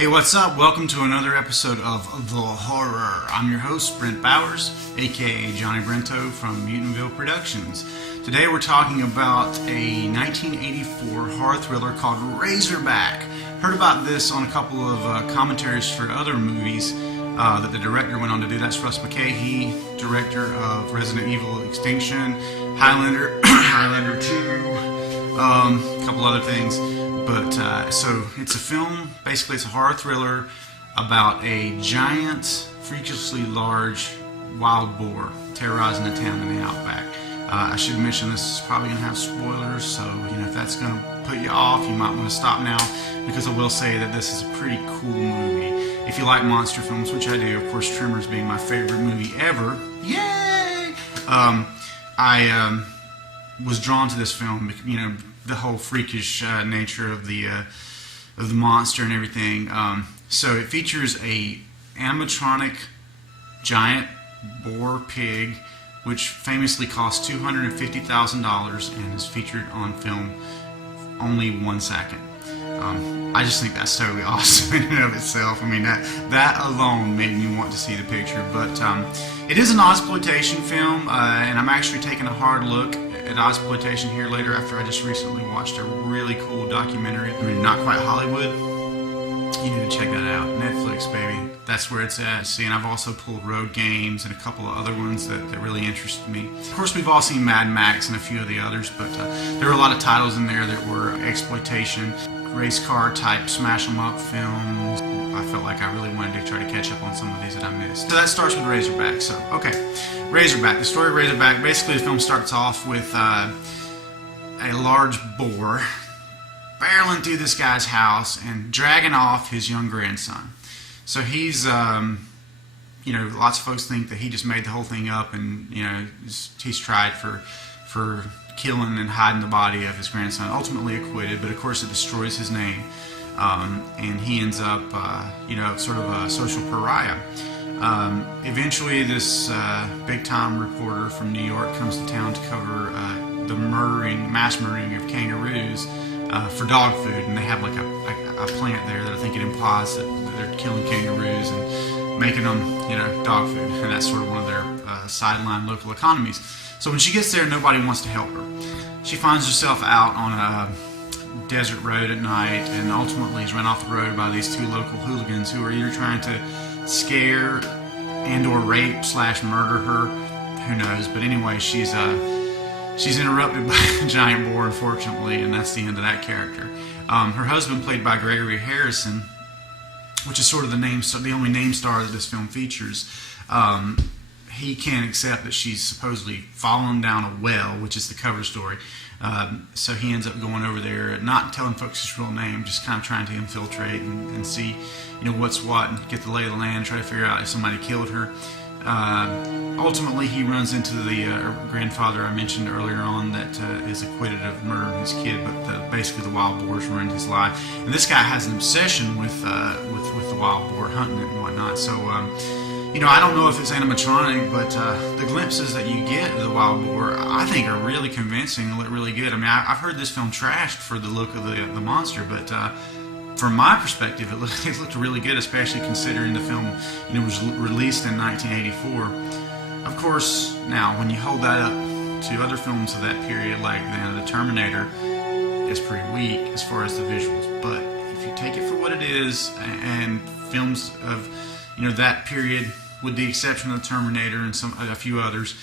Hey, what's up? Welcome to another episode of The Horror. I'm your host, Brent Bowers, aka Johnny Brento from Mutantville Productions. Today we're talking about a 1984 horror thriller called Razorback. Heard about this on a couple of commentaries for other movies that the director went on to do. That's Russ McKay, director of Resident Evil Extinction, Highlander, Highlander 2, a couple other things. But so it's a film, basically it's a horror thriller about a giant, freakishly large wild boar terrorizing a town in the outback. I should mention this is probably going to have spoilers, so if that's going to put you off, you might want to stop now, because I will say that this is a pretty cool movie. If you like monster films, which I do, of course Tremors being my favorite movie ever, yay! I was drawn to this film, the whole freakish nature of the monster and everything. So it features a animatronic giant boar pig, which famously cost $250,000 and is featured on film only 1 second. I just think that's totally awesome in and of itself. I mean, that alone made me want to see the picture. But it is an Ozploitation film, and I'm actually taking a hard look at Ozploitation here later after I just recently watched a really cool documentary. I mean, not quite Hollywood. You need to check that out. Netflix, baby. That's where it's at. See, and I've also pulled Road Games and a couple of other ones that really interested me. Of course, we've all seen Mad Max and a few of the others, but there were a lot of titles in there that were exploitation, race car type smash 'em up films. I felt like I really wanted to try to catch up on some of these that I missed. So that starts with Razorback. So, okay. Razorback. The story of Razorback, basically the film starts off with a large boar barreling through this guy's house and dragging off his young grandson. So he's, lots of folks think that he just made the whole thing up, and, he's tried for killing and hiding the body of his grandson, ultimately acquitted, but of course it destroys his name, and he ends up, sort of a social pariah. Eventually this big-time reporter from New York comes to town to cover the mass murdering of kangaroos for dog food, and they have like a plant there that I think it implies that they're killing kangaroos and making them, dog food, and that's sort of one of their sideline local economies. So when she gets there, nobody wants to help her. She finds herself out on a desert road at night, and ultimately is run off the road by these two local hooligans who are either trying to scare and or rape / murder her, who knows. But anyway, she's interrupted by a giant boar, unfortunately, and that's the end of that character. Her husband, played by Gregory Harrison, which is sort of the only name star that this film features, he can't accept that she's supposedly fallen down a well, which is the cover story. So he ends up going over there, not telling folks his real name, just kind of trying to infiltrate and see, what's what, and get the lay of the land, try to figure out if somebody killed her. Ultimately, he runs into the grandfather I mentioned earlier on that is acquitted of murdering his kid, but basically the wild boars ruined his life. And this guy has an obsession with the wild boar, hunting it and whatnot. So, I don't know if it's animatronic, but the glimpses that you get of the wild boar, I think, are really convincing and look really good. I mean, I've heard this film trashed for the look of the monster, but from my perspective, it looked really good, especially considering the film was released in 1984. Of course, now when you hold that up to other films of that period, like The Terminator, it's pretty weak as far as the visuals. But if you take it for what it is, and films of that period, with the exception of The Terminator and a few others,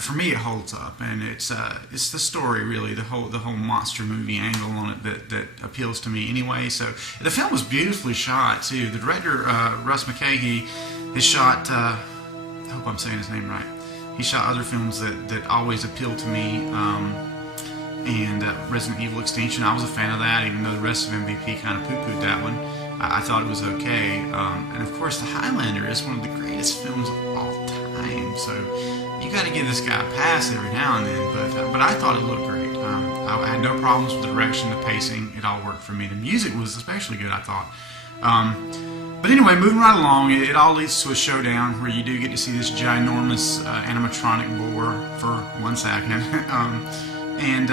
for me it holds up, and it's the story, really, the whole monster movie angle on it that appeals to me anyway. So the film was beautifully shot too. The director, Russ McKay, has shot, I hope I'm saying his name right, he shot other films that always appeal to me, and Resident Evil Extinction, I was a fan of that, even though the rest of MVP kind of poo-pooed that one. I thought it was okay, and of course The Highlander is one of the greatest films of all time, so you got to give this guy a pass every now and then. But I thought it looked great. I had no problems with the direction, the pacing. It all worked for me. The music was especially good, I thought. But anyway, moving right along, it all leads to a showdown where you do get to see this ginormous animatronic boar for 1 second, and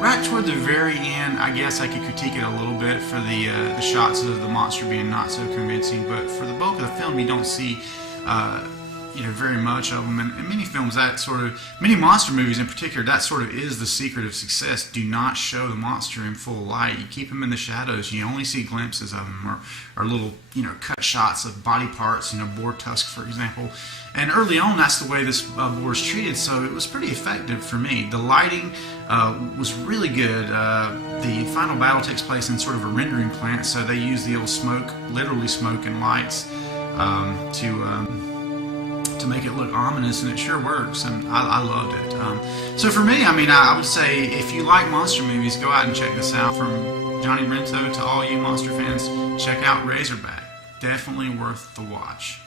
right toward the very end, I guess I could critique it a little bit for the shots of the monster being not so convincing. But for the bulk of the film, you don't see very much of them. And many films, many monster movies in particular, that sort of is the secret of success. Do not show the monster in full light. You keep him in the shadows. You only see glimpses of him, or little cut shots of body parts, boar tusk, for example. And early on, that's the way this boar is treated, so it was pretty effective for me. The lighting was really good. The final battle takes place in sort of a rendering plant, so they use the old smoke, literally smoke and lights, to make it look ominous, and it sure works, and I loved it. So for me, I would say if you like monster movies, go out and check this out. From Johnny Brento to all you monster fans, check out Razorback. Definitely worth the watch.